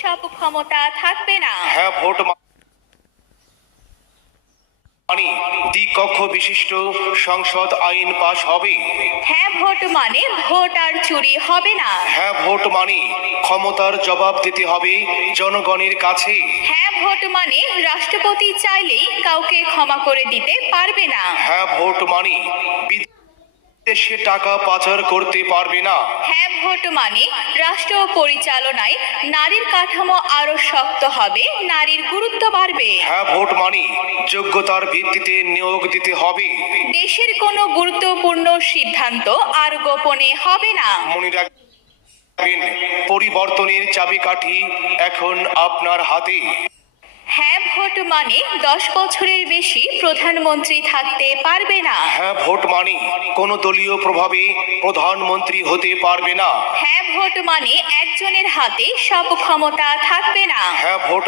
সব ক্ষমতা থাকবে না। হ্যাঁ ভোট মানে দ্বিকক্ষ বিশিষ্ট সংসদ আইন পাশ হবে। হ্যাঁ ভোট মানে ভোট আর চুরি হবে না। হ্যাঁ ভোট মানে ক্ষমতার জবাব দিতে হবে জনগণের কাছে। হ্যাঁ ভোট মানে রাষ্ট্রপতি চাইলেই কাউকে ক্ষমা করে দিতে পারবে না। হ্যাঁ ভোট মানে বিদেশে টাকা পাচার করতে পারবে না। হ্যাঁ ভোট মানে রাষ্ট্র পরিচালনায় নারীর কাঠামো আরো শক্ত হবে, নারীর গুরুত্ব বাড়বে। হ্যাঁ ভোট মানে যোগ্যতার ভিত্তিতে নিয়োগ দিতে হবে। দেশের কোনো গুরুত্বপূর্ণ সিদ্ধান্ত আর গোপনে হবে না। মনে রাখবেন, পরিবর্তনের চাবিকাঠি এখন আপনার হাতে। হ্যাঁ ভোট মানে 10 বছরের বেশি প্রধানমন্ত্রী থাকতে পারবে না। হ্যাঁ ভোট মানে কোনো দলীয় প্রভাবে প্রধানমন্ত্রী হতে পারবে না। হ্যাঁ ভোট মানে একজনের হাতে সব ক্ষমতা থাকবে না। হ্যাঁ ভোট